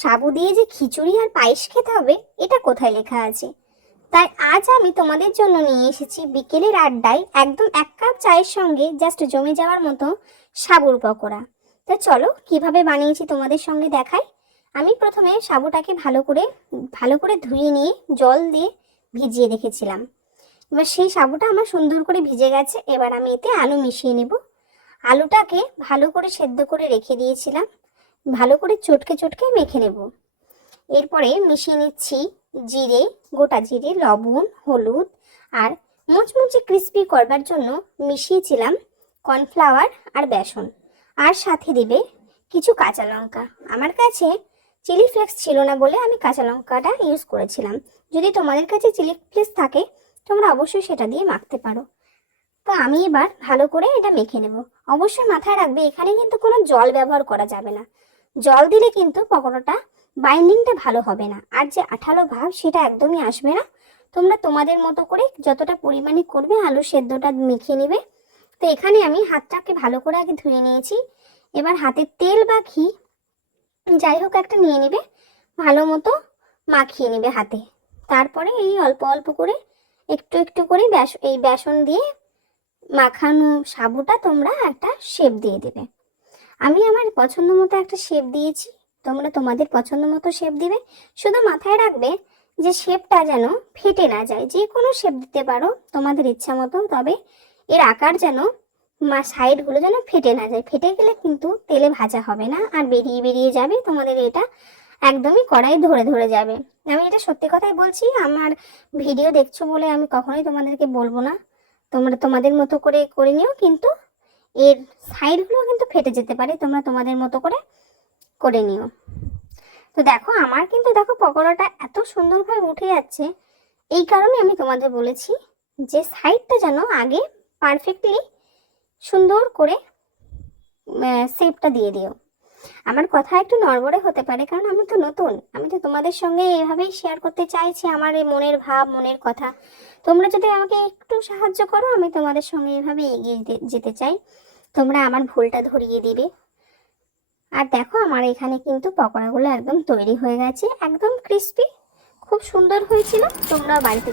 সাবু দিয়ে যে খিচুড়ি আর পায়েস খেতে হবে এটা কোথায় লেখা আছে? তাই আজ আমি তোমাদের জন্য নিয়ে এসেছি বিকেলের আড্ডায় একদম 1 কাপ চায়ের সঙ্গে জাস্ট জমে যাওয়ার মতো সাবুর পকোড়া। তা চলো কিভাবে বানিয়েছি তোমাদের সঙ্গে দেখাই। আমি প্রথমে সাবুটাকে ভালো করে ধুয়ে নিয়ে জল দিয়ে ভিজিয়ে রেখেছিলাম। এবার সেই সাবুটা আমার সুন্দর করে ভিজে গেছে। এবার আমি এতে আলু মিশিয়ে নেব। আলুটাকে ভালো করে সেদ্ধ করে রেখে দিয়েছিলাম, ভালো করে চটকে চটকে মেখে নেব। এরপরে মিশিয়ে নিচ্ছি জিরে, গোটা জিরে, লবণ, হলুদ আর মুচমুচে ক্রিস্পি করবার জন্য মিশিয়েছিলাম কর্নফ্লাওয়ার আর বেসন। আর সাথে দিবে কিছু কাঁচা লঙ্কা। আমার কাছে চিলি ফ্লেক্স ছিল না বলে আমি কাঁচা লঙ্কাটা ইউজ করেছিলাম। যদি তোমাদের কাছে চিলি ফ্লেক্স থাকে তোমরা অবশ্যই সেটা দিয়ে মাখতে পারো। তো আমি এবার ভালো করে এটা মেখে নেব। অবশ্যই মাথায় রাখবে এখানে কিন্তু কোনো জল ব্যবহার করা যাবে না। জল দিলে কিন্তু পকোড়াটা বাইন্ডিংটা ভালো হবে না, আর যে আঠালো ভাব সেটা একদমই আসবে না। তোমরা তোমাদের মতো করে যতটা পরিমাণে করবে আলু সেদ্ধটা মেখে নেবে। তো এখানে আমি হাতটাকে ভালো করে আগে ধুয়ে নিয়েছি। এবার হাতে তেল বা ঘি যাই হোক একটা নিয়ে নেবে, ভালো মতো মাখিয়ে নেবে হাতে। তারপরে এই অল্প অল্প করে একটু একটু করে এই বেসন দিয়ে মাখানো সাবুটা তোমরা একটা শেপ দিয়ে দেবে। আমি আমার পছন্দ মতো একটা শেপ দিয়েছি, তোমরা তোমাদের পছন্দ মতো শেপ দিবে। শুধু মাথায় রাখবে যে শেপটা যেন ফেটে না যায়। যে কোনো শেপ দিতে পারো তোমাদের ইচ্ছা মতো, তবে এর আকার যেন সাইডগুলো যেন ফেটে না যায়। ফেটে গেলে কিন্তু তেলে ভাজা হবে না আর বেরিয়ে বেরিয়ে যাবে, তোমাদের এটা একদমই কড়াই ধরে ধরে যাবে। আমি এটা সত্যি কথাই বলছি, আমার ভিডিও দেখছো বলে আমি কখনোই তোমাদেরকে বলবো না তোমরা তোমাদের মতো করে করে নিও, কিন্তু এর সাইডগুলো কিন্তু ফেটে যেতে পারে, তোমরা তোমাদের মতো করে করে নিও। তো দেখো আমার কিন্তু দেখো পকোড়াটা এত সুন্দরভাবে উঠে যাচ্ছে। এই কারণে আমি তোমাদের বলেছি যে সাইডটা যেন আগে পারফেক্টলি সুন্দর করে শেপটা দিয়ে দিও। আমার কথা একটু নড়বড়ে হতে পারে কারণ আমি তো নতুন, আমি তো তোমাদের সঙ্গে এভাবেই শেয়ার করতে চাইছি আমার এই মনের ভাব, মনের কথা। তোমরা যদি আমাকে একটু সাহায্য করো আমি তোমাদের সঙ্গে এভাবে এগিয়ে যেতে চাই। তোমরা আমার ভুলটা ধরিয়ে দিবে। আর দেখো আমার এখানে কিন্তু পকোড়াগুলো একদম তৈরি হয়ে গেছে, একদম ক্রিস্পি, খুব সুন্দর হয়েছিল। তোমরা বাড়িতে